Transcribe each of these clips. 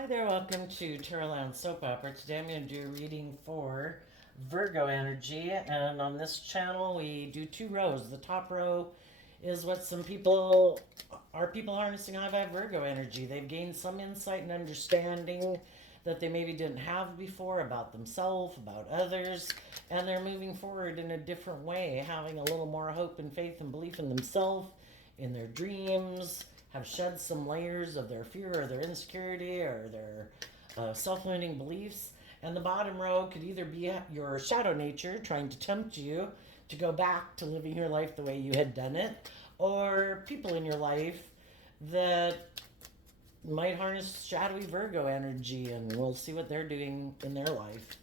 Hi there, welcome to Terrorland Soap Opera. Today I'm going to do a reading for Virgo energy, and on this channel we do two rows. The top row is what some people are harnessing high vibe Virgo energy. They've gained some insight and understanding that they maybe didn't have before about themselves, about others, and they're moving forward in a different way, having a little more hope and faith and belief in themselves, in their dreams, have shed some layers of their fear or their insecurity or their self-limiting beliefs. And the bottom row could either be your shadow nature trying to tempt you to go back to living your life the way you had done it, or people in your life that might harness shadowy Virgo energy, and we'll see what they're doing in their life.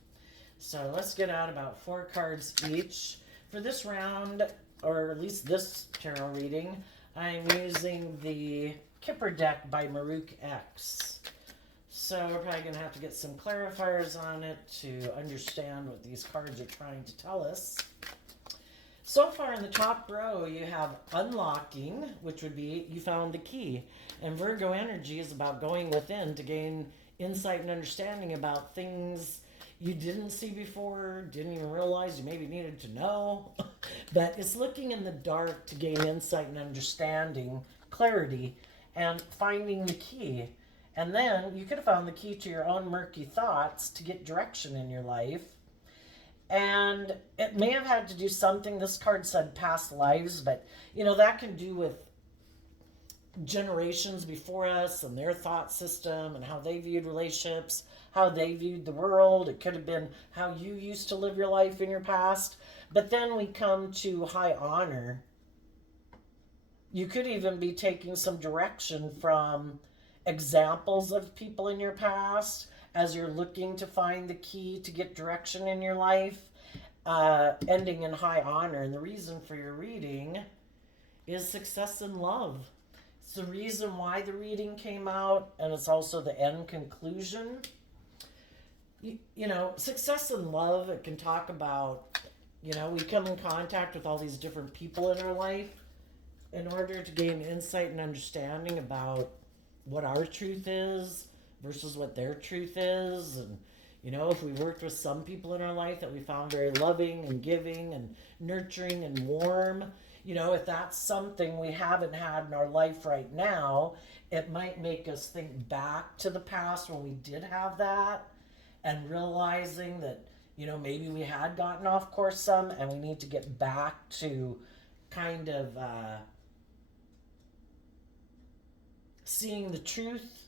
So let's get out about 4 cards each. For this round, or at least this tarot reading, I'm using the Kipper deck by Maruk X. So we're probably going to have to get some clarifiers on it to understand what these cards are trying to tell us. So far in the top row, you have unlocking, which would be you found the key. And Virgo energy is about going within to gain insight and understanding about things you didn't see before, didn't even realize you maybe needed to know. But it's looking in the dark to gain insight and understanding, clarity, and finding the key. And then you could have found the key to your own murky thoughts to get direction in your life. And it may have had to do something, this card said past lives, but that can do with generations before us and their thought system and how they viewed relationships, how they viewed the world. It could have been how you used to live your life in your past. But then we come to high honor. You could even be taking some direction from examples of people in your past as you're looking to find the key to get direction in your life, ending in high honor. And the reason for your reading is success in love. It's the reason why the reading came out, and it's also the end conclusion. Success in love, it can talk about, we come in contact with all these different people in our life in order to gain insight and understanding about what our truth is versus what their truth is. And, if we worked with some people in our life that we found very loving and giving and nurturing and warm, if that's something we haven't had in our life right now, it might make us think back to the past when we did have that and realizing that, maybe we had gotten off course some and we need to get back to kind of seeing the truth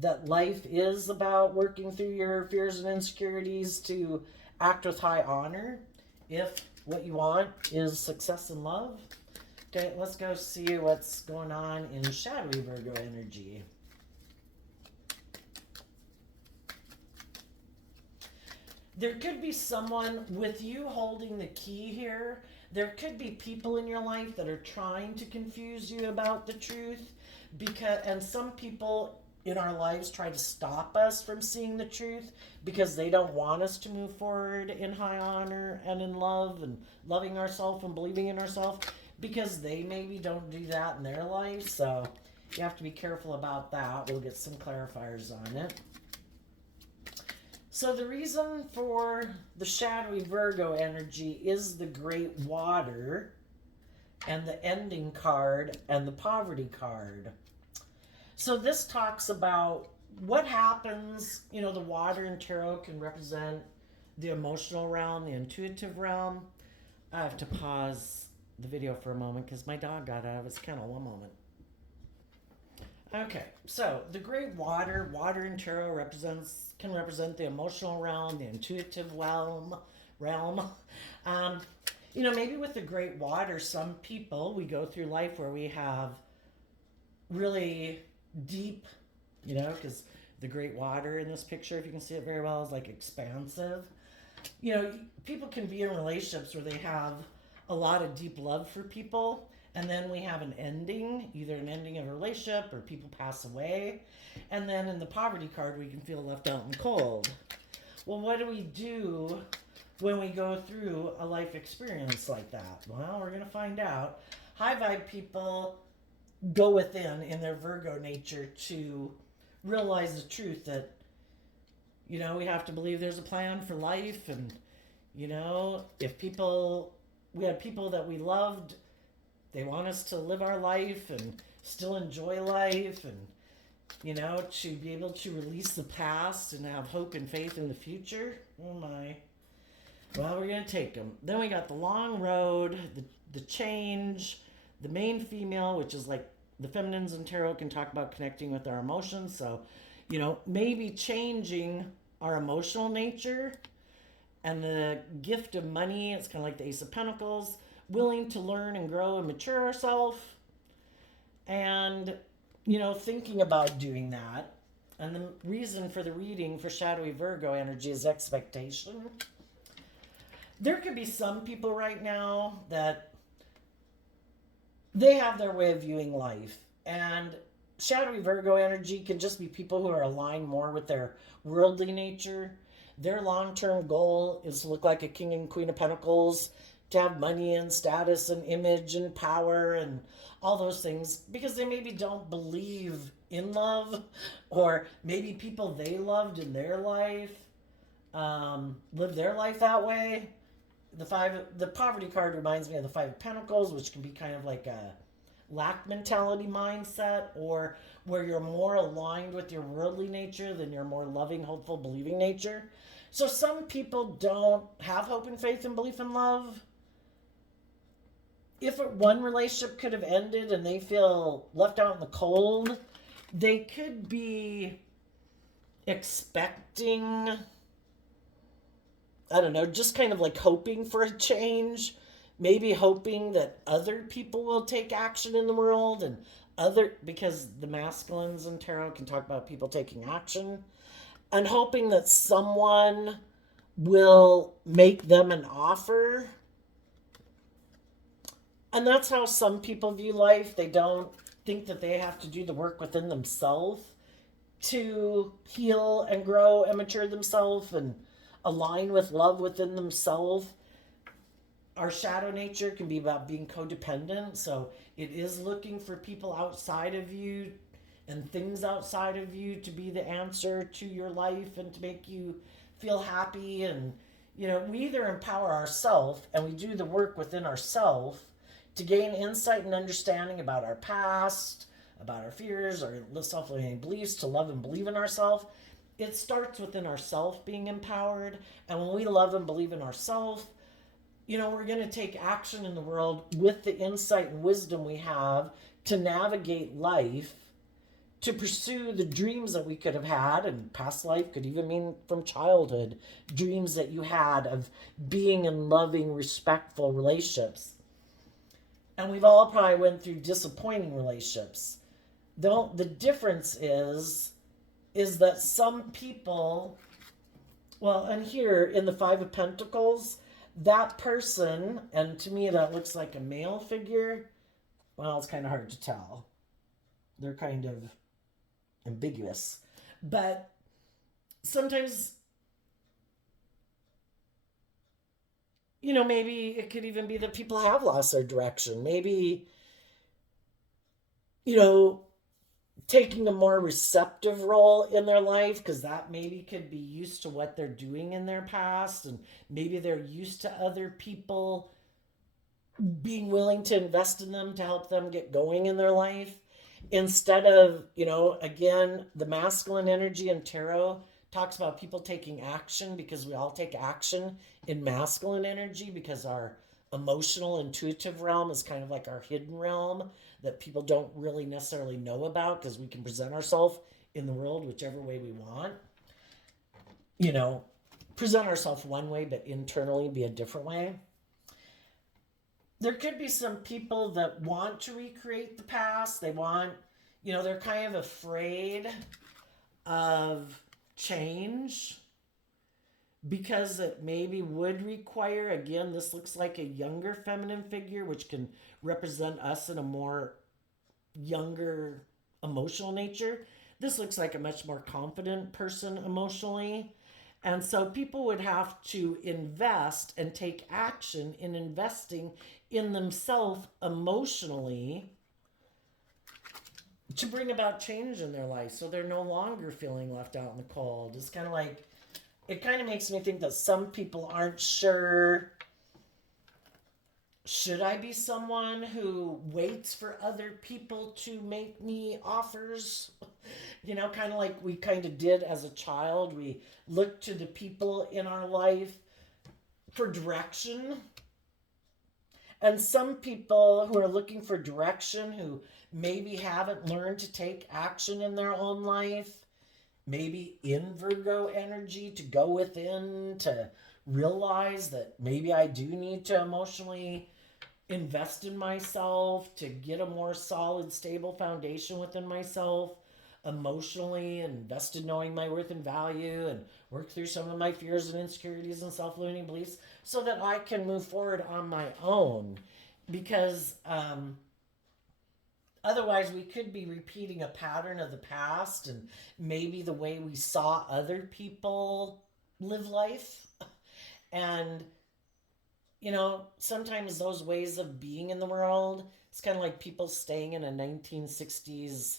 that life is about, working through your fears and insecurities to act with high honor if what you want is success in love. Okay, let's go see what's going on in shadowy Virgo energy. There could be someone with you holding the key here. There could be people in your life that are trying to confuse you about the truth, and some people in our lives try to stop us from seeing the truth because they don't want us to move forward in high honor and in love and loving ourselves and believing in ourselves, because they maybe don't do that in their life. So you have to be careful about that. We'll get some clarifiers on it. So the reason for the shadowy Virgo energy is the great water and the ending card and the poverty card. So this talks about what happens. The water in tarot can represent the emotional realm, the intuitive realm. I have to pause the video for a moment because my dog got out of its kennel. One moment. Okay, so the great water in tarot can represent the emotional realm, the intuitive realm. Maybe with the great water, some people, we go through life where we have really deep, because the great water in this picture, if you can see it very well, is like expansive. People can be in relationships where they have a lot of deep love for people, and then we have an ending, either an ending of a relationship or people pass away. And then in the poverty card, we can feel left out and cold. Well, what do we do when we go through a life experience like that? Well, we're going to find out. High vibe people go within in their Virgo nature to realize the truth that, we have to believe there's a plan for life. And, if we had people that we loved, they want us to live our life and still enjoy life and, to be able to release the past and have hope and faith in the future. Oh my. Well, we're going to take them. Then we got the long road, the change, the main female, which is like the feminines in tarot can talk about connecting with our emotions. So, maybe changing our emotional nature. And the gift of money, it's kind of like the Ace of Pentacles, willing to learn and grow and mature ourselves. And, thinking about doing that. And the reason for the reading for shadowy Virgo energy is expectation. There could be some people right now that they have their way of viewing life. And shadowy Virgo energy can just be people who are aligned more with their worldly nature. Their long-term goal is to look like a king and queen of pentacles, to have money and status and image and power and all those things, because they maybe don't believe in love, or maybe people they loved in their life live their life that way. The poverty card reminds me of the Five of Pentacles, which can be kind of like a lack mentality mindset, or where you're more aligned with your worldly nature than your more loving, hopeful, believing nature. So some people don't have hope and faith and belief in love. If one relationship could have ended and they feel left out in the cold, they could be expecting, I don't know, just kind of like hoping for a change, maybe hoping that other people will take action in the world, and because the masculines in tarot can talk about people taking action, and hoping that someone will make them an offer. And that's how some people view life. They don't think that they have to do the work within themselves to heal and grow and mature themselves and align with love within themselves. Our shadow nature can be about being codependent. So it is looking for people outside of you and things outside of you to be the answer to your life and to make you feel happy. And, we either empower ourselves and we do the work within ourselves to gain insight and understanding about our past, about our fears, our self-limiting beliefs, to love and believe in ourselves. It starts within ourselves being empowered. And when we love and believe in ourselves, we're going to take action in the world with the insight and wisdom we have to navigate life, to pursue the dreams that we could have had. And past life could even mean from childhood, dreams that you had of being in loving, respectful relationships. And we've all probably went through disappointing relationships. The difference is that some people, well, and here in the Five of Pentacles, that person, and to me that looks like a male figure. Well, it's kind of hard to tell. They're kind of ambiguous. But sometimes, maybe it could even be that people have lost their direction. Maybe, taking a more receptive role in their life, because that maybe could be used to what they're doing in their past, and maybe they're used to other people being willing to invest in them to help them get going in their life, instead of, again, the masculine energy in tarot talks about people taking action, because we all take action in masculine energy, because our emotional, intuitive realm is kind of like our hidden realm that people don't really necessarily know about, because we can present ourselves in the world whichever way we want. Present ourselves one way, but internally be a different way. There could be some people that want to recreate the past. They want, they're kind of afraid of change, because it maybe would require, again, this looks like a younger feminine figure, which can represent us in a more younger emotional nature. This looks like a much more confident person emotionally. And so people would have to invest and take action in investing in themselves emotionally to bring about change in their life so they're no longer feeling left out in the cold. It's kind of like, it kind of makes me think that some people aren't sure, should I be someone who waits for other people to make me offers? You know, kind of like we kind of did as a child. We looked to the people in our life for direction. And some people who are looking for direction, who maybe haven't learned to take action in their own life, maybe in Virgo energy, to go within, to realize that maybe I do need to emotionally invest in myself to get a more solid, stable foundation within myself, emotionally, invest in knowing my worth and value, and work through some of my fears and insecurities and self-limiting beliefs so that I can move forward on my own. Because otherwise, we could be repeating a pattern of the past and maybe the way we saw other people live life. And, you know, sometimes those ways of being in the world, it's kind of like people staying in a 1960s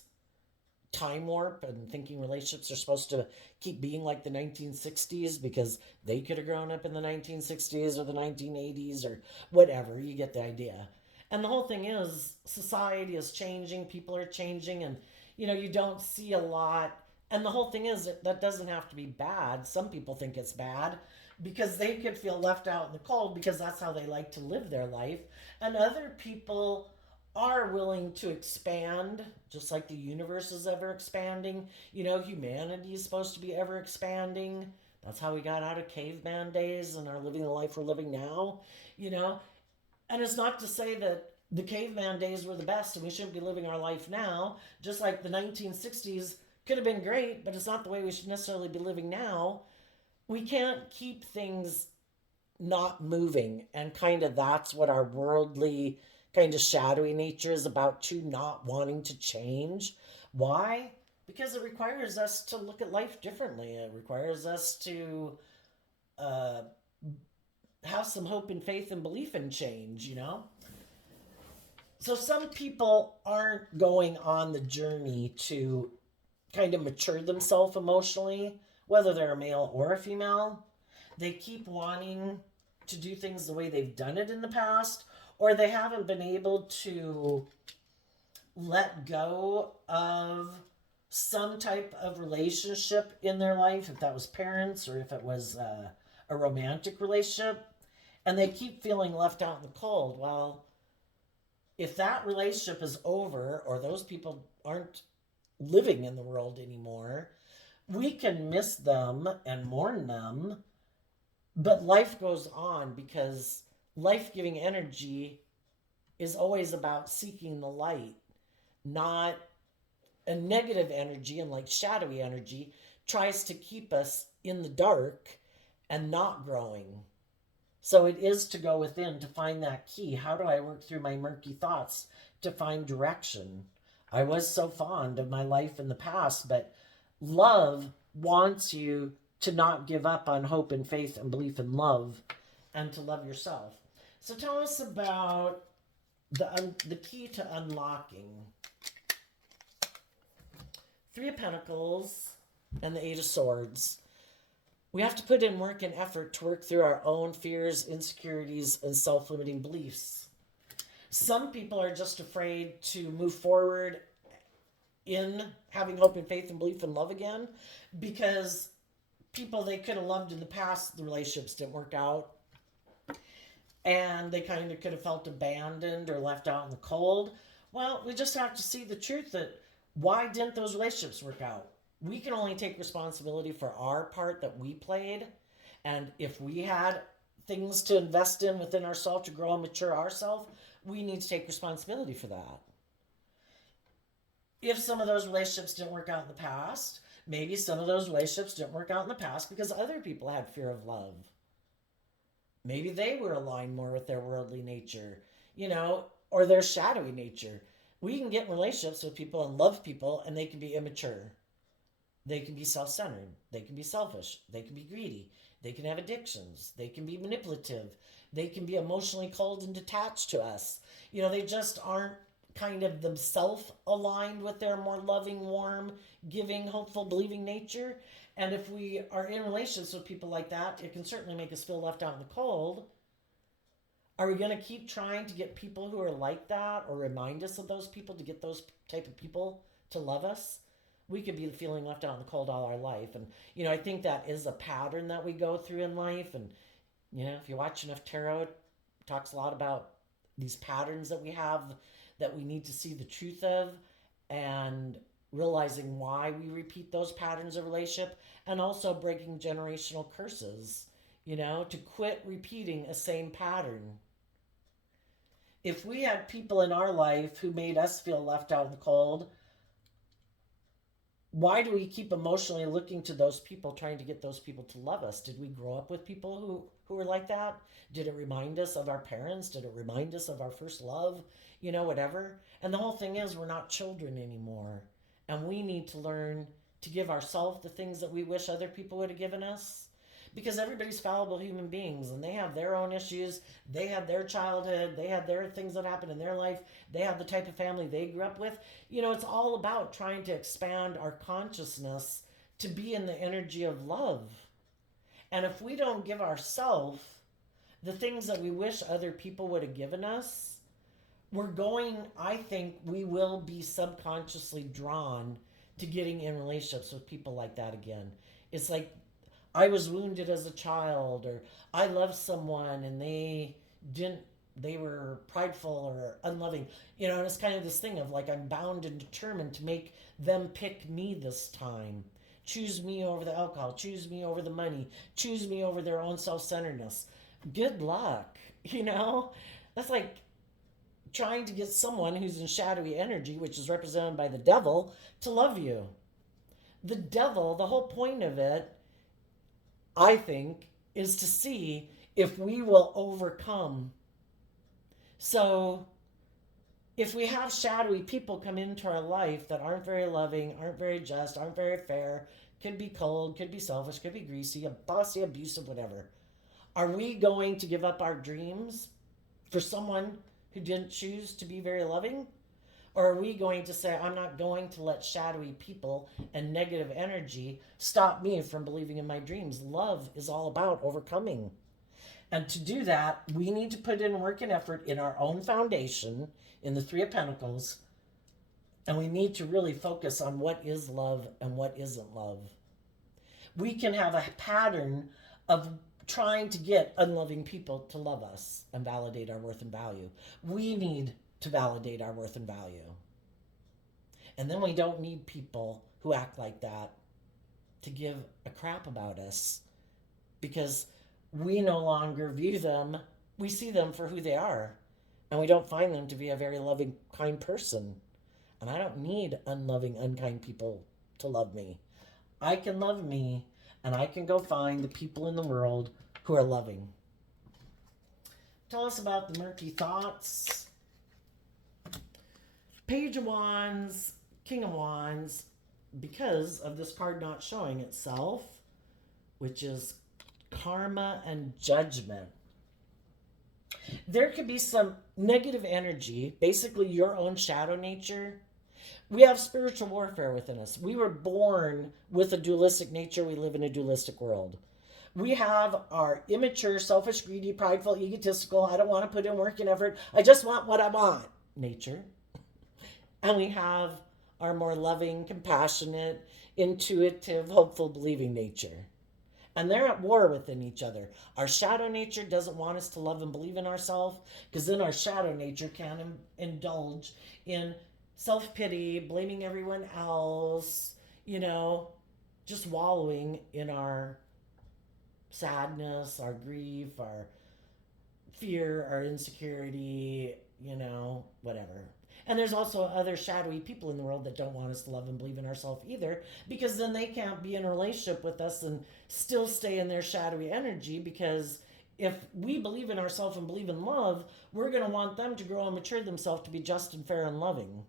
time warp and thinking relationships are supposed to keep being like the 1960s because they could have grown up in the 1960s or the 1980s or whatever. You get the idea. And the whole thing is, society is changing, people are changing, and you know, you don't see a lot. And the whole thing is that doesn't have to be bad. Some people think it's bad because they could feel left out in the cold because that's how they like to live their life. And other people are willing to expand, just like the universe is ever expanding. You know, humanity is supposed to be ever expanding. That's how we got out of caveman days and are living the life we're living now, you know. And it's not to say that the caveman days were the best and we shouldn't be living our life now, just like the 1960s could have been great, but it's not the way we should necessarily be living now. We can't keep things not moving, and kind of that's what our worldly kind of shadowy nature is about too, not wanting to change. Why? Because it requires us to look at life differently. It requires us to uh, have some hope and faith and belief in change, you know? So some people aren't going on the journey to kind of mature themselves emotionally, whether they're a male or a female. They keep wanting to do things the way they've done it in the past, or they haven't been able to let go of some type of relationship in their life, if that was parents or if it was a romantic relationship, and they keep feeling left out in the cold. Well, if that relationship is over or those people aren't living in the world anymore, we can miss them and mourn them, but life goes on because life-giving energy is always about seeking the light, not a negative energy, and like shadowy energy tries to keep us in the dark and not growing. So it is to go within to find that key. How do I work through my murky thoughts to find direction? I was so fond of my life in the past, but love wants you to not give up on hope and faith and belief in love and to love yourself. So tell us about the key to unlocking. Three of Pentacles and the Eight of Swords. We have to put in work and effort to work through our own fears, insecurities, and self-limiting beliefs. Some people are just afraid to move forward in having hope and faith and belief in love again because people they could have loved in the past, the relationships didn't work out. And they kind of could have felt abandoned or left out in the cold. Well, we just have to see the truth that why didn't those relationships work out? We can only take responsibility for our part that we played. And if we had things to invest in within ourselves to grow and mature ourselves, we need to take responsibility for that. If some of those relationships didn't work out in the past, maybe some of those relationships didn't work out in the past because other people had fear of love. Maybe they were aligned more with their worldly nature, you know, or their shadowy nature. We can get in relationships with people and love people, and they can be immature. They can be self-centered. They can be selfish. They can be greedy. They can have addictions. They can be manipulative. They can be emotionally cold and detached to us. You know, they just aren't kind of themselves aligned with their more loving, warm, giving, hopeful, believing nature. And if we are in relationships with people like that, it can certainly make us feel left out in the cold. Are we going to keep trying to get people who are like that or remind us of those people to get those type of people to love us? We could be feeling left out in the cold all our life. And, I think that is a pattern that we go through in life. And, if you watch enough tarot, it talks a lot about these patterns that we have that we need to see the truth of and realizing why we repeat those patterns of relationship and also breaking generational curses, to quit repeating a same pattern. If we had people in our life who made us feel left out in the cold, why do we keep emotionally looking to those people, trying to get those people to love us? Did we grow up with people who were like that? Did it remind us of our parents? Did it remind us of our first love? Whatever. And the whole thing is, we're not children anymore. And we need to learn to give ourselves the things that we wish other people would have given us. Because everybody's fallible human beings and they have their own issues. They had their childhood. They had their things that happened in their life. They have the type of family they grew up with. It's all about trying to expand our consciousness to be in the energy of love. And if we don't give ourselves the things that we wish other people would have given us, I think we will be subconsciously drawn to getting in relationships with people like that again. It's like, I was wounded as a child, or I loved someone and they were prideful or unloving, and it's kind of this thing of like, I'm bound and determined to make them pick me this time. Choose me over the alcohol, choose me over the money, choose me over their own self-centeredness. Good luck, That's like trying to get someone who's in shadowy energy, which is represented by the devil, to love you. The devil, the whole point of it, I think, is to see if we will overcome. So if we have shadowy people come into our life that aren't very loving, aren't very just, aren't very fair, could be cold, could be selfish, could be greasy, bossy, abusive, whatever, are we going to give up our dreams for someone who didn't choose to be very loving? Or are we going to say, I'm not going to let shadowy people and negative energy stop me from believing in my dreams? Love is all about overcoming. And to do that, we need to put in work and effort in our own foundation, in the Three of Pentacles. And we need to really focus on what is love and what isn't love. We can have a pattern of trying to get unloving people to love us and validate our worth and value. We need to validate our worth and value. And then we don't need people who act like that to give a crap about us, because we no longer view them. We see them for who they are, and we don't find them to be a very loving, kind person. And I don't need unloving, unkind people to love me. I can love me, and I can go find the people in the world who are loving. Tell us about the murky thoughts. Page of Wands, King of Wands, because of this card not showing itself, which is karma and judgment. There could be some negative energy, basically your own shadow nature. We have spiritual warfare within us. We were born with a dualistic nature. We live in a dualistic world. We have our immature, selfish, greedy, prideful, egotistical, I don't want to put in work and effort, I just want what I want nature. And we have our more loving, compassionate, intuitive, hopeful, believing nature. And they're at war within each other. Our shadow nature doesn't want us to love and believe in ourselves, because then our shadow nature can indulge in self-pity, blaming everyone else, just wallowing in our sadness, our grief, our fear, our insecurity, whatever. And there's also other shadowy people in the world that don't want us to love and believe in ourselves either, because then they can't be in a relationship with us and still stay in their shadowy energy, because if we believe in ourselves and believe in love, we're going to want them to grow and mature themselves to be just and fair and loving.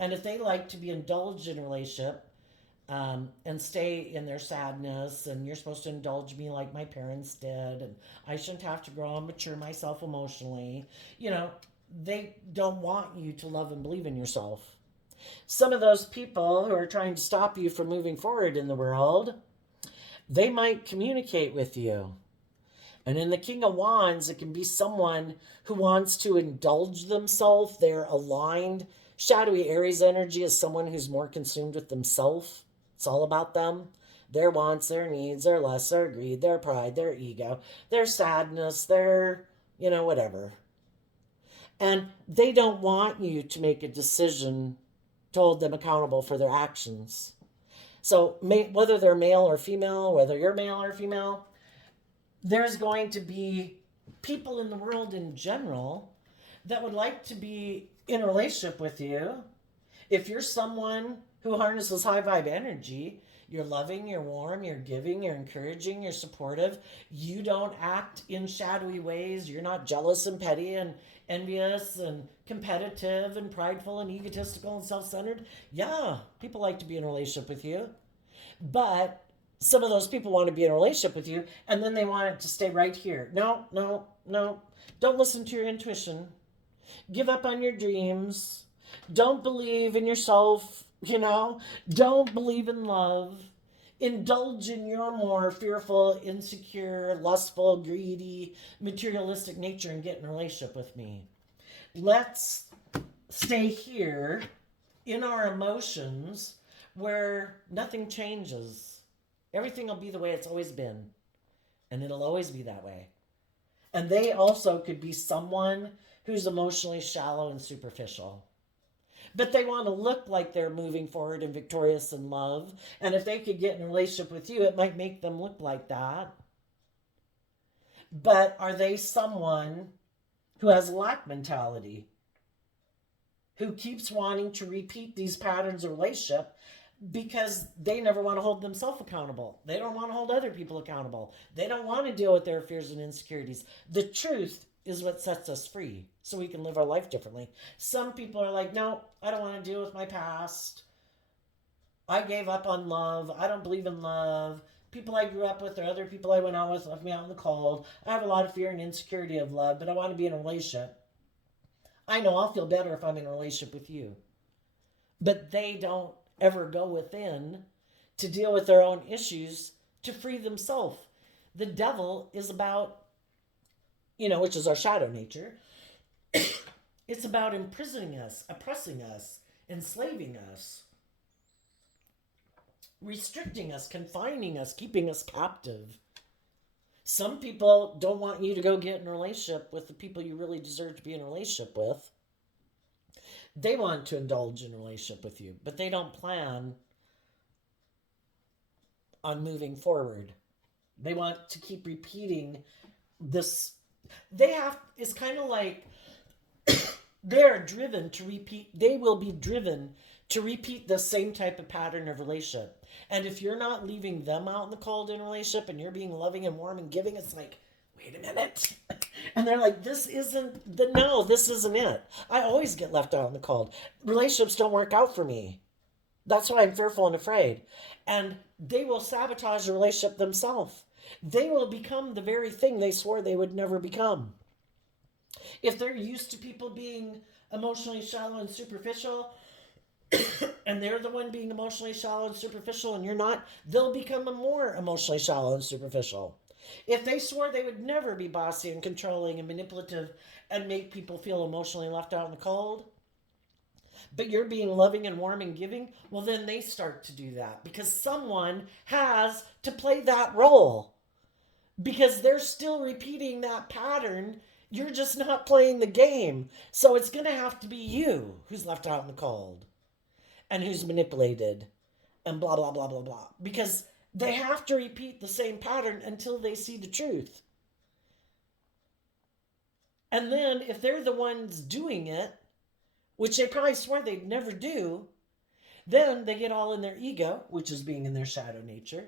And if they like to be indulged in a relationship and stay in their sadness, and you're supposed to indulge me like my parents did, and I shouldn't have to grow and mature myself emotionally, they don't want you to love and believe in yourself. Some of those people who are trying to stop you from moving forward in the world, they might communicate with you. And in the King of Wands, it can be someone who wants to indulge themselves. They're aligned. Shadowy Aries energy is someone who's more consumed with themselves. It's all about them. Their wants, their needs, their lusts, their greed, their pride, their ego, their sadness, their, whatever. And they don't want you to make a decision to hold them accountable for their actions. So, whether they're male or female, whether you're male or female, there's going to be people in the world in general that would like to be in a relationship with you. If you're someone who harnesses high vibe energy, you're loving, you're warm, you're giving, you're encouraging, you're supportive. You don't act in shadowy ways. You're not jealous and petty and envious and competitive and prideful and egotistical and self-centered. Yeah, people like to be in a relationship with you. But some of those people want to be in a relationship with you and then they want it to stay right here. No, no, no. Don't listen to your intuition. Give up on your dreams. Don't believe in yourself, Don't believe in love. Indulge in your more fearful, insecure, lustful, greedy, materialistic nature and get in a relationship with me. Let's stay here in our emotions where nothing changes. Everything will be the way it's always been. And it'll always be that way. And they also could be someone who's emotionally shallow and superficial. But they want to look like they're moving forward and victorious in love. And if they could get in a relationship with you, it might make them look like that. But are they someone who has a lack mentality? Who keeps wanting to repeat these patterns of relationship because they never want to hold themselves accountable. They don't want to hold other people accountable. They don't want to deal with their fears and insecurities. The truth is what sets us free so we can live our life differently. Some people are like, no, I don't want to deal with my past. I gave up on love. I don't believe in love. People I grew up with or other people I went out with left me out in the cold. I have a lot of fear and insecurity of love, but I want to be in a relationship. I know I'll feel better if I'm in a relationship with you. But they don't ever go within to deal with their own issues to free themselves. The devil is about, which is our shadow nature. It's about imprisoning us, oppressing us, enslaving us, restricting us, confining us, keeping us captive. Some people don't want you to go get in a relationship with the people you really deserve to be in a relationship with. They want to indulge in a relationship with you, but they don't plan on moving forward. They want to keep repeating this. It's kind of like they are driven to repeat. They will be driven to repeat the same type of pattern of relationship. And if you're not leaving them out in the cold in a relationship and you're being loving and warm and giving, it's like, wait a minute. And they're like, this isn't it. I always get left out in the cold. Relationships don't work out for me. That's why I'm fearful and afraid. And they will sabotage the relationship themselves. They will become the very thing they swore they would never become. If they're used to people being emotionally shallow and superficial, and they're the one being emotionally shallow and superficial and you're not, they'll become more emotionally shallow and superficial. If they swore they would never be bossy and controlling and manipulative and make people feel emotionally left out in the cold, but you're being loving and warm and giving, well, then they start to do that because someone has to play that role because they're still repeating that pattern. You're just not playing the game. So it's going to have to be you who's left out in the cold and who's manipulated and blah, blah, blah, blah, blah. Because they have to repeat the same pattern until they see the truth. And then if they're the ones doing it, which they probably swore they'd never do, then they get all in their ego, which is being in their shadow nature.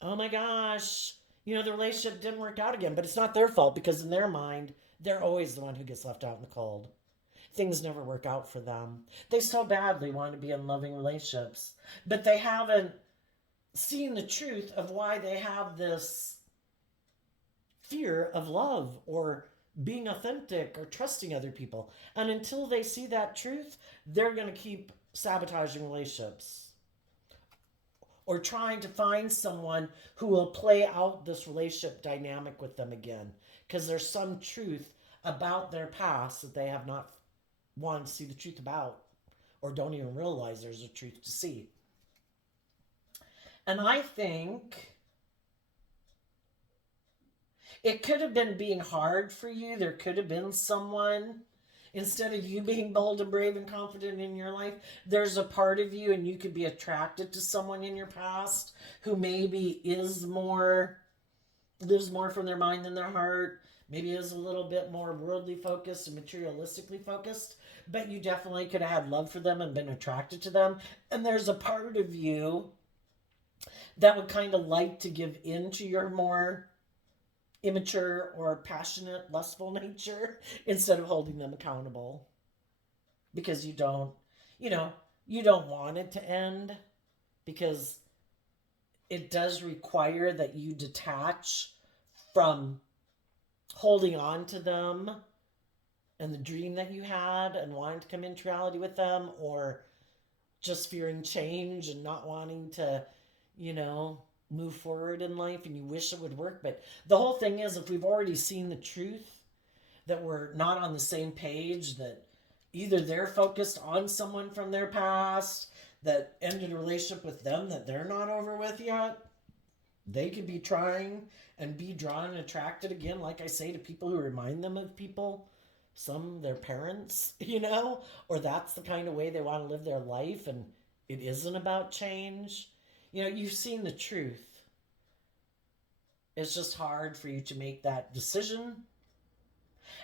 Oh my gosh, the relationship didn't work out again, but it's not their fault because in their mind, they're always the one who gets left out in the cold. Things never work out for them. They so badly want to be in loving relationships, but they haven't seen the truth of why they have this fear of love or being authentic or trusting other people. And until they see that truth, they're going to keep sabotaging relationships or trying to find someone who will play out this relationship dynamic with them again, because there's some truth about their past that they have not wanted to see the truth about, or don't even realize there's a truth to see. And I think it could have been being hard for you. There could have been someone, instead of you being bold and brave and confident in your life, there's a part of you, and you could be attracted to someone in your past who maybe lives more from their mind than their heart, maybe is a little bit more worldly focused and materialistically focused, but you definitely could have had love for them and been attracted to them. And there's a part of you that would kind of like to give in to your more immature or passionate, lustful nature instead of holding them accountable, because you don't want it to end, because it does require that you detach from holding on to them and the dream that you had and wanting to come into reality with them, or just fearing change and not wanting to, move forward in life, and you wish it would work. But the whole thing is, if we've already seen the truth, that we're not on the same page, that either they're focused on someone from their past that ended a relationship with them that they're not over with yet, they could be trying and be drawn and attracted again, like I say, to people who remind them of people, some their parents, or that's the kind of way they want to live their life, and it isn't about change. You've seen the truth. It's just hard for you to make that decision.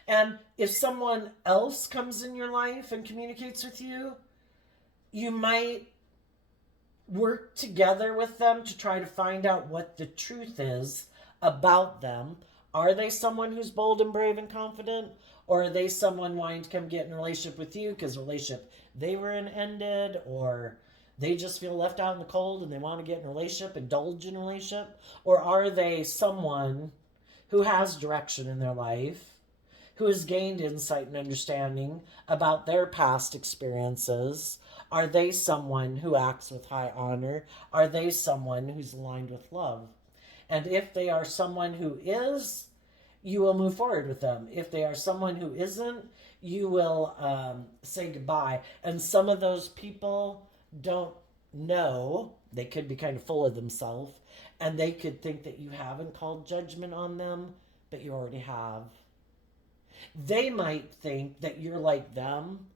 And if someone else comes in your life and communicates with you, you might work together with them to try to find out what the truth is about them. Are they someone who's bold and brave and confident? Or are they someone wanting to come get in a relationship with you because the relationship they were in ended, or they just feel left out in the cold and they want to get in a relationship, indulge in a relationship? Or are they someone who has direction in their life, who has gained insight and understanding about their past experiences? Are they someone who acts with high honor? Are they someone who's aligned with love? And if they are someone who is, you will move forward with them. If they are someone who isn't, you will say goodbye. And some of those people don't know. They could be kind of full of themselves, and they could think that you haven't called judgment on them, but you already have. They might think that you're like them,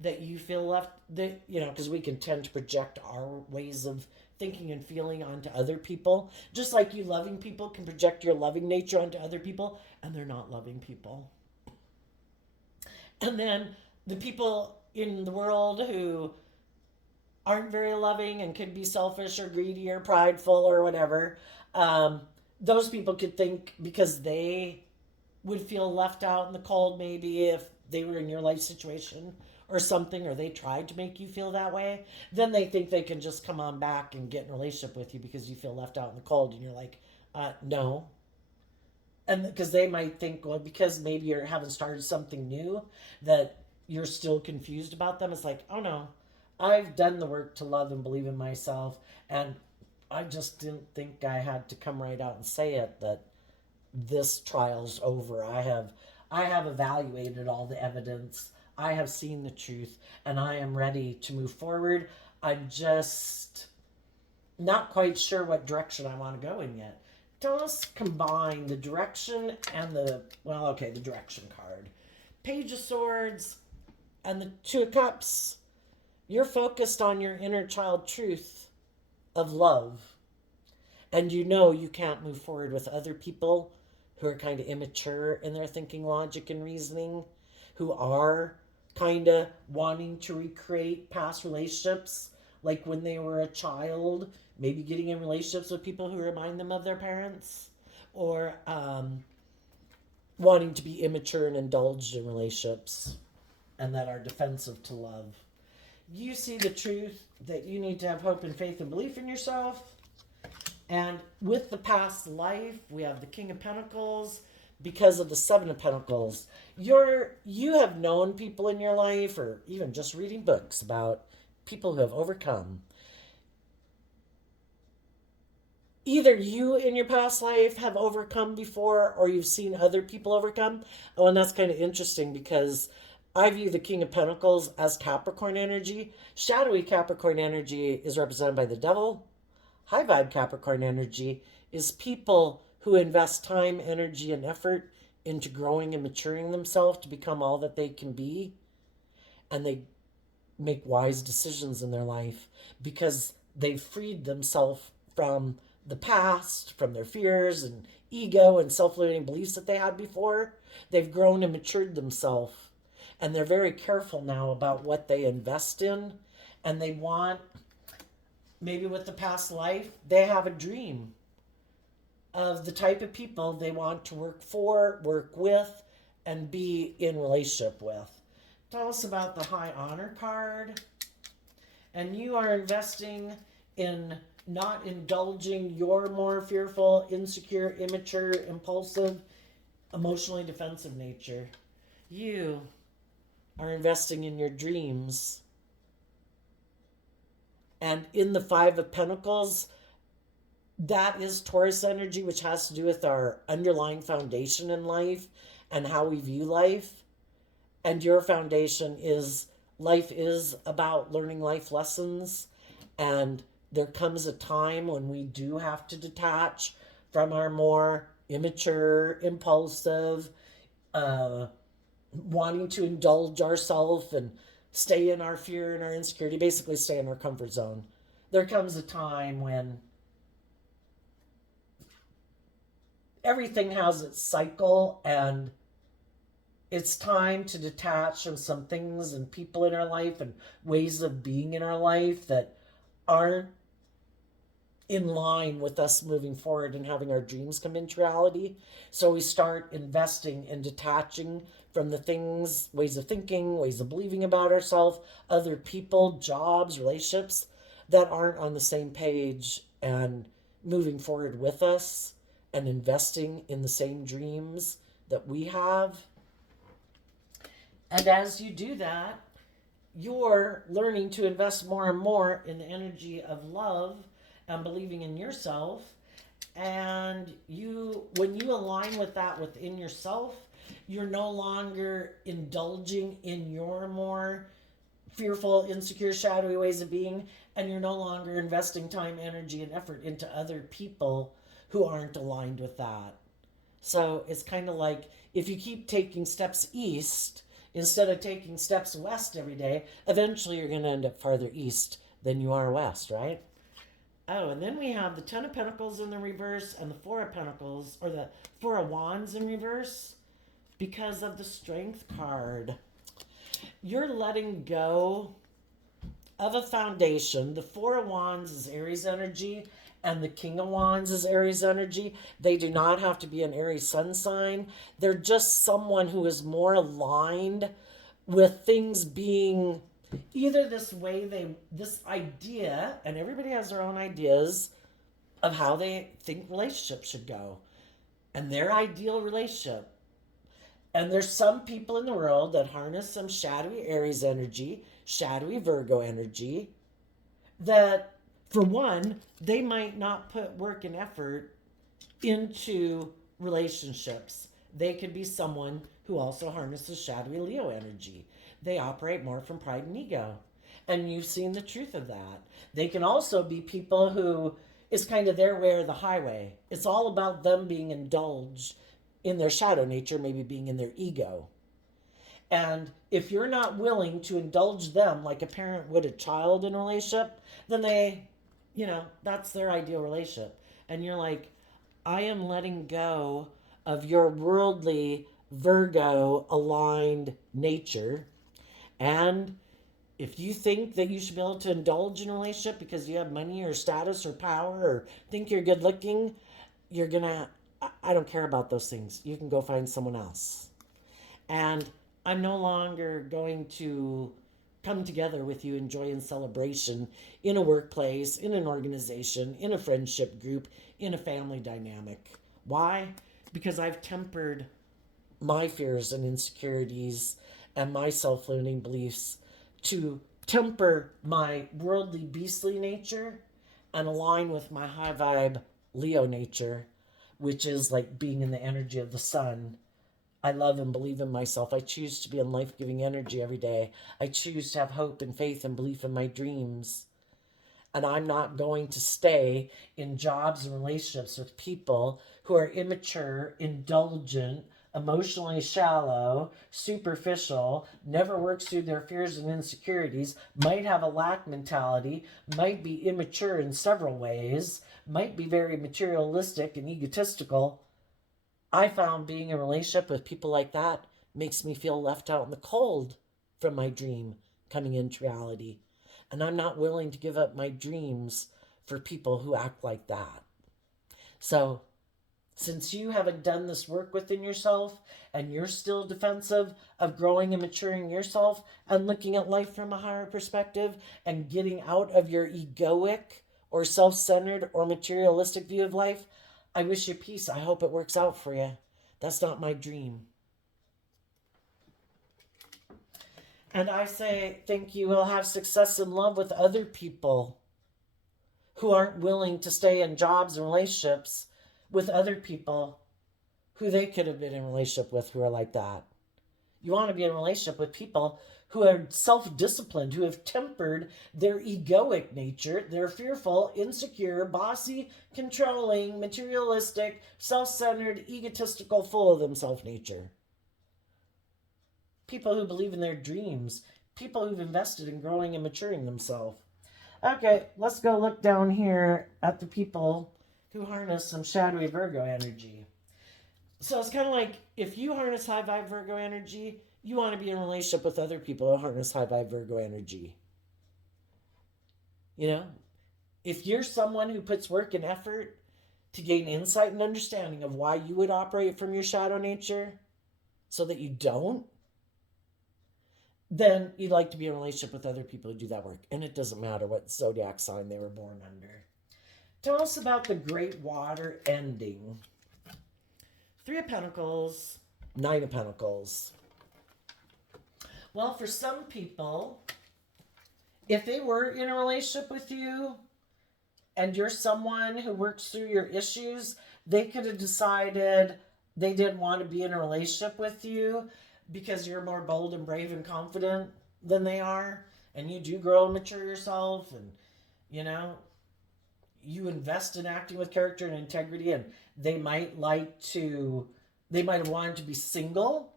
that you feel left, because we can tend to project our ways of thinking and feeling onto other people, just like you loving people can project your loving nature onto other people, and they're not loving people. And then the people in the world who aren't very loving and could be selfish or greedy or prideful or whatever, those people could think, because they would feel left out in the cold maybe if they were in your life situation or something, or they tried to make you feel that way, then they think they can just come on back and get in a relationship with you because you feel left out in the cold, and you're like, no. And because they might think, well, because maybe you haven't started something new, that you're still confused about them. It's like, oh no, I've done the work to love and believe in myself, and I just didn't think I had to come right out and say it, that this trial's over. I have evaluated all the evidence. I have seen the truth, and I am ready to move forward. I'm just not quite sure what direction I want to go in yet. Just combine the direction and the direction card. Page of Swords and the Two of Cups. You're focused on your inner child truth of love. And you can't move forward with other people who are kind of immature in their thinking, logic, and reasoning, who are kind of wanting to recreate past relationships, like when they were a child, maybe getting in relationships with people who remind them of their parents, or wanting to be immature and indulged in relationships, and that are defensive to love. You see the truth that you need to have hope and faith and belief in yourself. And with the past life, we have the King of Pentacles. because of the Seven of Pentacles. You have known people in your life, or even just reading books about people who have overcome. Either you in your past life have overcome before, or you've seen other people overcome. Oh, and that's kind of interesting because I view the King of Pentacles as Capricorn energy. Shadowy Capricorn energy is represented by the devil. High vibe Capricorn energy is people who invest time, energy, and effort into growing and maturing themselves to become all that they can be. And they make wise decisions in their life because they've freed themselves from the past, from their fears and ego and self-limiting beliefs that they had before. They've grown and matured themselves. And they're very careful now about what they invest in. And they want, maybe with the past life, they have a dream of the type of people they want to work for, work with, and be in relationship with. Tell us about the High Honor card. And you are investing in not indulging your more fearful, insecure, immature, impulsive, emotionally defensive nature. You are investing in your dreams. And in the Five of Pentacles, that is Taurus energy, which has to do with our underlying foundation in life and how we view life. And your foundation is life is about learning life lessons. And there comes a time when we do have to detach from our more immature, impulsive, wanting to indulge ourselves and stay in our fear and our insecurity, basically stay in our comfort zone. There comes a time when everything has its cycle, and it's time to detach from some things and people in our life and ways of being in our life that aren't in line with us moving forward and having our dreams come into reality. So we start investing and detaching from the things, ways of thinking, ways of believing about ourselves, other people, jobs, relationships that aren't on the same page, and moving forward with us and investing in the same dreams that we have. And as you do that, you're learning to invest more and more in the energy of love and believing in yourself. And when you align with that within yourself, you're no longer indulging in your more fearful, insecure, shadowy ways of being, and you're no longer investing time, energy, and effort into other people who aren't aligned with that. So it's kind of like if you keep taking steps east instead of taking steps west every day, eventually you're going to end up farther east than you are west, right? Oh, and then we have the Ten of Pentacles in the reverse and the Four of Pentacles, or the Four of Wands in reverse, because of the Strength card. You're letting go of a foundation. The Four of Wands is Aries energy, and the King of Wands is Aries energy. They do not have to be an Aries sun sign. They're just someone who is more aligned with things being either this way, this idea, and everybody has their own ideas of how they think relationships should go and their ideal relationship. And there's some people in the world that harness some shadowy Aries energy, shadowy Virgo energy, that for one, they might not put work and effort into relationships. They could be someone who also harnesses shadowy Leo energy. They operate more from pride and ego. And you've seen the truth of that. They can also be people who it's kind of their way or the highway. It's all about them being indulged in their shadow nature, maybe being in their ego. And if you're not willing to indulge them like a parent would a child in a relationship, then that's their ideal relationship. And you're like, I am letting go of your worldly Virgo aligned nature. And if you think that you should be able to indulge in a relationship because you have money or status or power or think you're good looking, I don't care about those things. You can go find someone else. And I'm no longer going to come together with you in joy and celebration in a workplace, in an organization, in a friendship group, in a family dynamic. Why? because I've tempered my fears and insecurities and my self-limiting beliefs to temper my worldly beastly nature and align with my high vibe Leo nature, which is like being in the energy of the sun. I love and believe in myself. I choose to be in life-giving energy every day. I choose to have hope and faith and belief in my dreams. And I'm not going to stay in jobs and relationships with people who are immature, indulgent, emotionally shallow, superficial, never works through their fears and insecurities, might have a lack mentality, might be immature in several ways, might be very materialistic and egotistical. I found being in a relationship with people like that makes me feel left out in the cold from my dream coming into reality. And I'm not willing to give up my dreams for people who act like that. So, since you haven't done this work within yourself and you're still defensive of growing and maturing yourself and looking at life from a higher perspective and getting out of your egoic or self-centered or materialistic view of life, I wish you peace. I hope it works out for you. That's not my dream. And I say, think you will have success in love with other people who aren't willing to stay in jobs and relationships with other people who they could have been in a relationship with who are like that. You want to be in a relationship with people who are self-disciplined, who have tempered their egoic nature, their fearful, insecure, bossy, controlling, materialistic, self-centered, egotistical, full of themselves nature. People who believe in their dreams, people who've invested in growing and maturing themselves. Okay, let's go look down here at the people who harness some shadowy Virgo energy. So it's kind of like if you harness high vibe Virgo energy, you want to be in a relationship with other people who harness high vibe Virgo energy. You know, if you're someone who puts work and effort to gain insight and understanding of why you would operate from your shadow nature so that you don't, then you'd like to be in a relationship with other people who do that work. And it doesn't matter what zodiac sign they were born under. Tell us about the Great Water ending. 3 of Pentacles, 9 of Pentacles. Well, for some people, if they were in a relationship with you and you're someone who works through your issues, they could have decided they didn't want to be in a relationship with you because you're more bold and brave and confident than they are, and you do grow and mature yourself, and you know, you invest in acting with character and integrity, and they might have wanted to be single.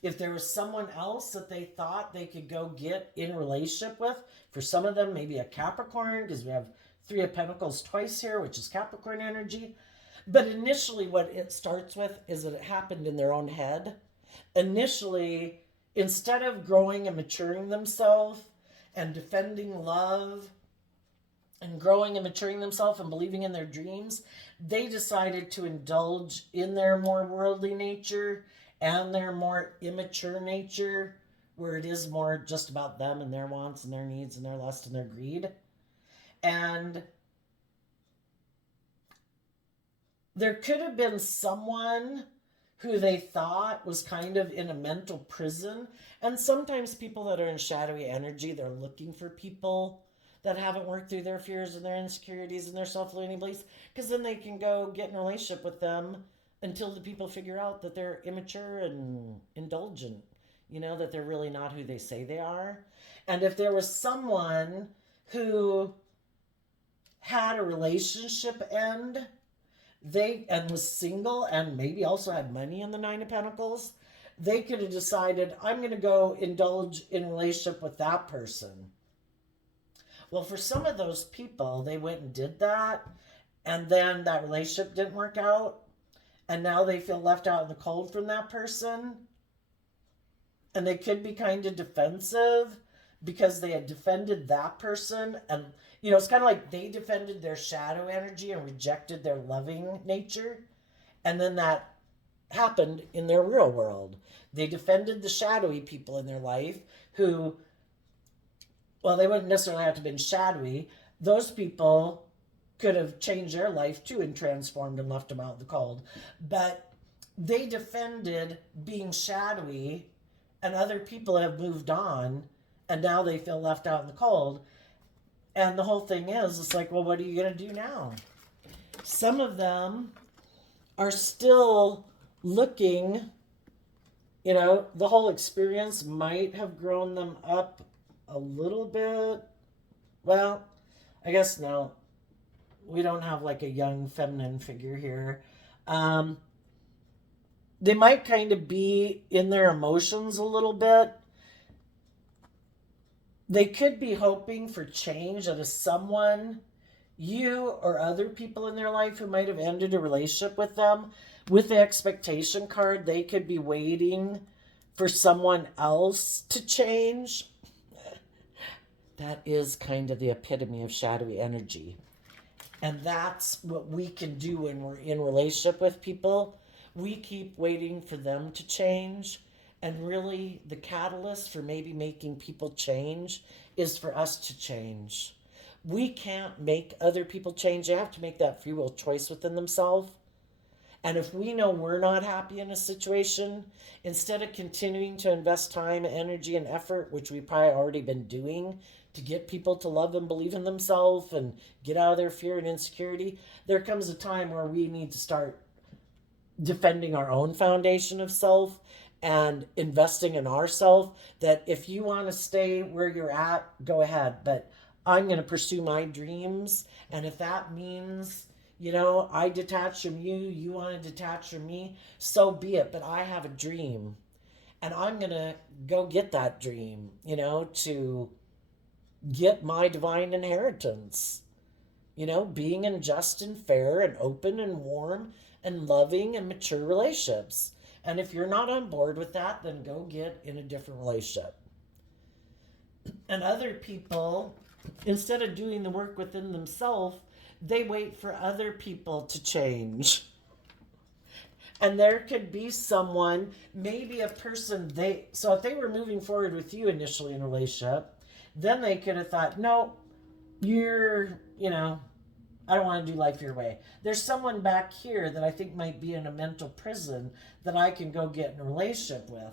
If there was someone else that they thought they could go get in a relationship with, for some of them, maybe a Capricorn, because we have 3 of Pentacles twice here, which is Capricorn energy. But initially what it starts with is that it happened in their own head. Initially, instead of growing and maturing themselves and defending love and growing and maturing themselves and believing in their dreams, they decided to indulge in their more worldly nature and their more immature nature, where it is more just about them and their wants and their needs and their lust and their greed. And there could have been someone who they thought was kind of in a mental prison. And sometimes people that are in shadowy energy, they're looking for people that haven't worked through their fears and their insecurities and their self-limiting beliefs, because then they can go get in a relationship with them until the people figure out that they're immature and indulgent, you know, that they're really not who they say they are. And if there was someone who had a relationship end, and was single and maybe also had money in the 9 of Pentacles, they could have decided, I'm going to go indulge in a relationship with that person. Well, for some of those people, they went and did that, and then that relationship didn't work out, and now they feel left out in the cold from that person. And they could be kind of defensive because they had defended that person. And, you know, it's kind of like they defended their shadow energy and rejected their loving nature. And then that happened in their real world. They defended the shadowy people in their life who, well, they wouldn't necessarily have to have been shadowy. Those people could have changed their life too and transformed and left them out in the cold. But they defended being shadowy, and other people have moved on, and now they feel left out in the cold. And the whole thing is, it's like, well, what are you going to do now? Some of them are still looking, you know, the whole experience might have grown them up a little bit. Well, I guess no. We don't have like a young feminine figure here. They might kind of be in their emotions a little bit. They could be hoping for change out of someone, you or other people in their life who might have ended a relationship with them. With the expectation card, they could be waiting for someone else to change. That is kind of the epitome of shadowy energy. And that's what we can do when we're in relationship with people. We keep waiting for them to change. And really, the catalyst for maybe making people change is for us to change. We can't make other people change. They have to make that free will choice within themselves. And if we know we're not happy in a situation, instead of continuing to invest time, energy, and effort, which we've probably already been doing to get people to love and believe in themselves and get out of their fear and insecurity, there comes a time where we need to start defending our own foundation of self and investing in ourselves. That if you want to stay where you're at, go ahead. But I'm going to pursue my dreams. And if that means, you know, I detach from you, you want to detach from me, so be it. But I have a dream. And I'm going to go get that dream, you know, to get my divine inheritance. You know, being in just and fair and open and warm and loving and mature relationships. And if you're not on board with that, then go get in a different relationship. And other people, instead of doing the work within themselves, they wait for other people to change. And there could be someone, maybe a person so if they were moving forward with you initially in a relationship, then they could have thought, no, you're, you know, I don't want to do life your way. There's someone back here that I think might be in a mental prison that I can go get in a relationship with.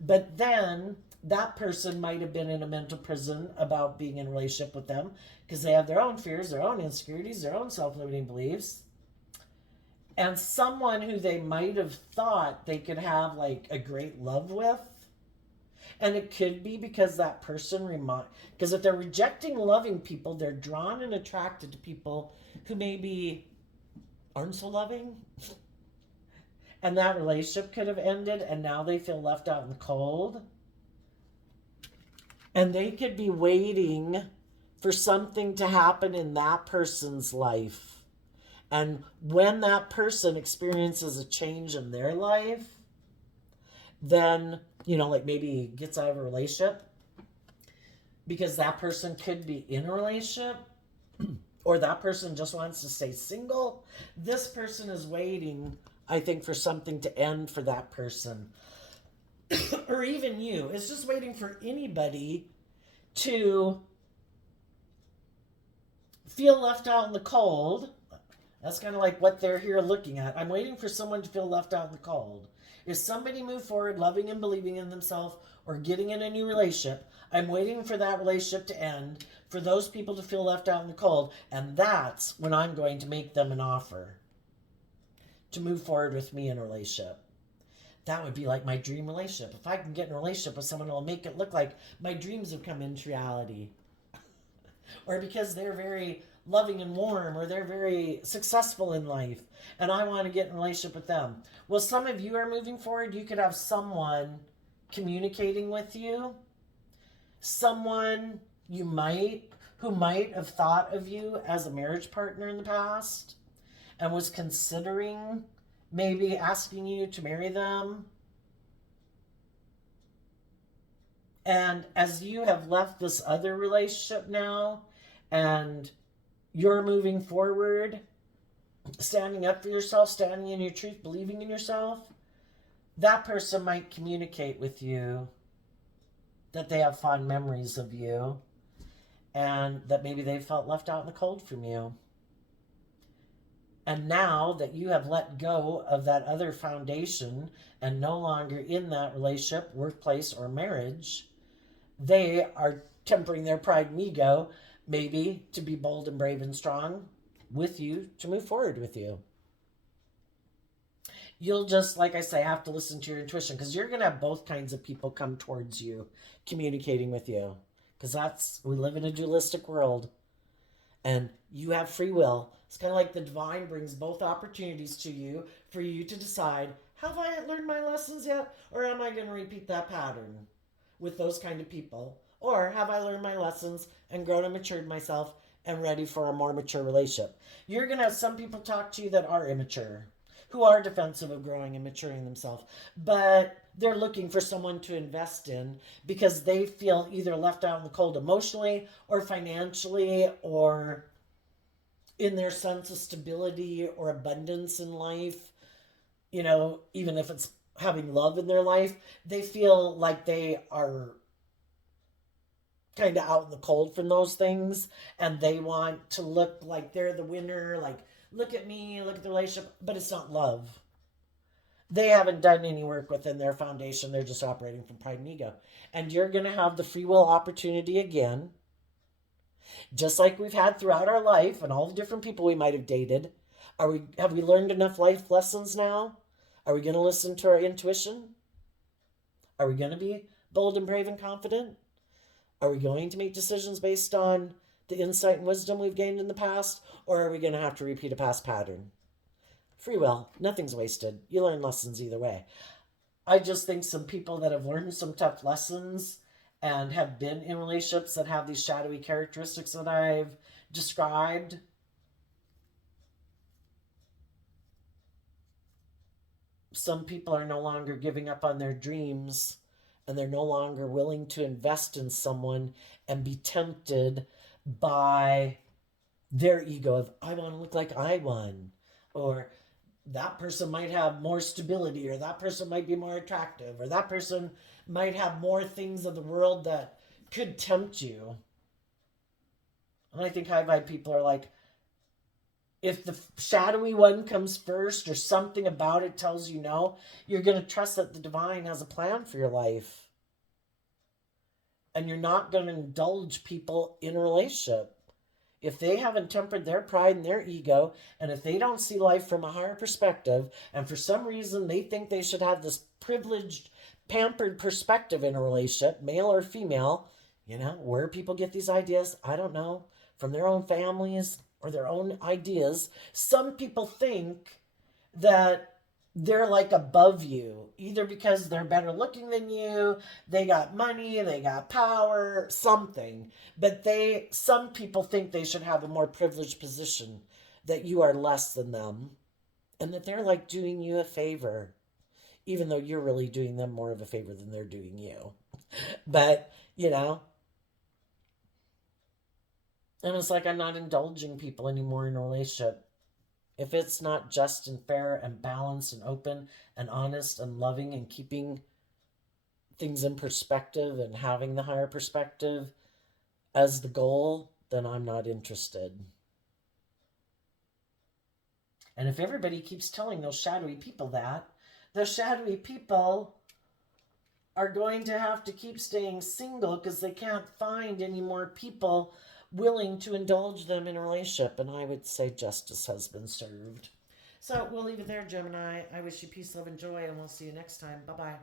But then that person might have been in a mental prison about being in a relationship with them because they have their own fears, their own insecurities, their own self-limiting beliefs. And someone who they might have thought they could have like a great love with. And it could be because that person because if they're rejecting loving people, they're drawn and attracted to people who maybe aren't so loving. And that relationship could have ended, and now they feel left out in the cold. And they could be waiting for something to happen in that person's life. And when that person experiences a change in their life, then, you know, like maybe gets out of a relationship, because that person could be in a relationship, or that person just wants to stay single. This person is waiting, I think, for something to end for that person. Or even you. It's just waiting for anybody to feel left out in the cold. That's kind of like what they're here looking at. I'm waiting for someone to feel left out in the cold. If somebody moved forward loving and believing in themselves or getting in a new relationship, I'm waiting for that relationship to end, for those people to feel left out in the cold, and that's when I'm going to make them an offer to move forward with me in a relationship. That would be like my dream relationship. If I can get in a relationship with someone who will make it look like my dreams have come into reality. Or because they're very loving and warm, or they're very successful in life, and I want to get in a relationship with them. Well, some of you are moving forward. You could have someone communicating with you, someone who might have thought of you as a marriage partner in the past and was considering maybe asking you to marry them. And as you have left this other relationship now and you're moving forward, standing up for yourself, standing in your truth, believing in yourself, that person might communicate with you that they have fond memories of you and that maybe they felt left out in the cold from you. And now that you have let go of that other foundation and no longer in that relationship, workplace, or marriage, they are tempering their pride and ego, maybe to be bold and brave and strong with you to move forward with you. You'll just, like I say, have to listen to your intuition because you're going to have both kinds of people come towards you, communicating with you. Because we live in a dualistic world and you have free will. It's kind of like the divine brings both opportunities to you for you to decide, have I learned my lessons yet? Or am I going to repeat that pattern with those kind of people? Or have I learned my lessons and grown and matured myself and ready for a more mature relationship? You're going to have some people talk to you that are immature, who are defensive of growing and maturing themselves, but they're looking for someone to invest in because they feel either left out in the cold emotionally or financially or in their sense of stability or abundance in life. Even if it's having love in their life, they feel like they are kind of out in the cold from those things and they want to look like they're the winner, like, look at me, look at the relationship, but it's not love. They haven't done any work within their foundation. They're just operating from pride and ego. And you're going to have the free will opportunity again, just like we've had throughout our life and all the different people we might have dated. Have we learned enough life lessons now? Are we going to listen to our intuition? Are we going to be bold and brave and confident? Are we going to make decisions based on the insight and wisdom we've gained in the past? Or are we going to have to repeat a past pattern? Free will, nothing's wasted. You learn lessons either way. I just think some people that have learned some tough lessons and have been in relationships that have these shadowy characteristics that I've described, some people are no longer giving up on their dreams and they're no longer willing to invest in someone and be tempted by their ego of, I want to look like I won, or that person might have more stability, or that person might be more attractive, or that person might have more things of the world that could tempt you. And I think high vibe people are like, if the shadowy one comes first or something about it tells you no, you're going to trust that the divine has a plan for your life. And you're not going to indulge people in a relationship. If they haven't tempered their pride and their ego, and if they don't see life from a higher perspective, and for some reason they think they should have this privileged, pampered perspective in a relationship, male or female, where people get these ideas, I don't know, from their own families or their own ideas. Some people think that they're like above you, either because they're better looking than you, they got money, they got power, something. But some people think they should have a more privileged position, that you are less than them, and that they're like doing you a favor, even though you're really doing them more of a favor than they're doing you. But, and it's like, I'm not indulging people anymore in a relationship. If it's not just and fair and balanced and open and honest and loving and keeping things in perspective and having the higher perspective as the goal, then I'm not interested. And if everybody keeps telling those shadowy people that, those shadowy people are going to have to keep staying single because they can't find any more people willing to indulge them in a relationship. And I would say justice has been served. So we'll leave it there, Gemini. I wish you peace, love, and joy, and we'll see you next time. Bye-bye.